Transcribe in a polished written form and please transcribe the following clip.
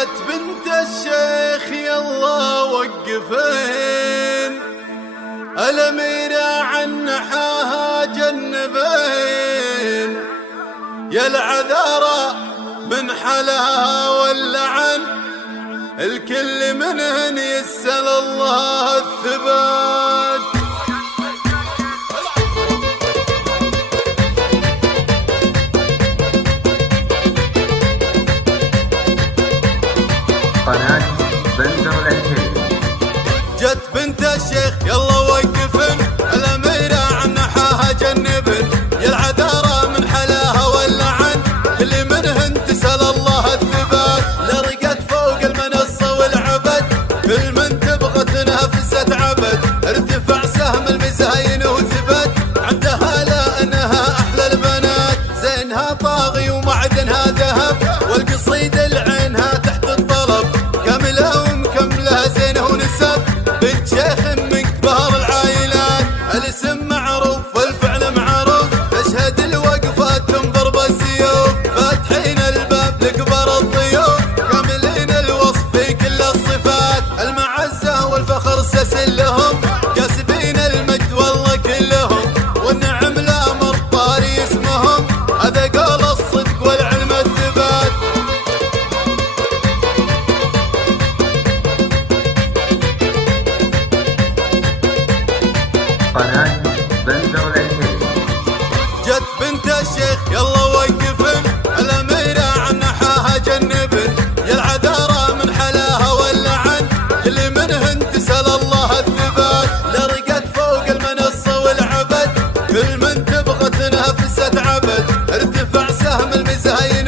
جت بنت الشيخ يلا وقفين، الأميرة عن نحاها جنبين، يا العذارى من حلاها واللعن، الكل منهن يسأل الله الثبات. قناة بندر العتيبي. جت بنت الشيخ يلا وقفن، الأميرة عن نحاها جنبن، يا العذارى من حلاها واللعن، اللي منهن تسأل الله الثبات. لرقت فوق المنصة والعبد، كل من تبغى تنافسة عبد، ارتفع سهم المزاين وثبت، عندها لأنها أحلى البنات، زينها طاغي ومعدنها ذهب، والقصيدة لعينها تحت الطلب، كاملة ومكملة زينة ونسب، بنت شيخ من كبار العائلات، الاسم معروف والفعل معروف، تشهد الوقفات تنضرب السيوف، فاتحين الباب لكبار الضيوف، كاملين الوصف في كل الصفات، المعزة والفخر سسلهم، كاسبين المجد والله كلهم، والنعم لا مرطاري اسمهم، هذا قول الصدق والعلم الثبات. قناة بندر العتيبي. جت بنت الشيخ يلا وقفن، الأميرة عن نحاها جنبن، يا العذارى من حلاها واللعن، اللي منهن تسأل الله الثبات. لرقت فوق المنصة والعبد، كل من تبغى تنافسة عبد، ارتفع سهم المزايا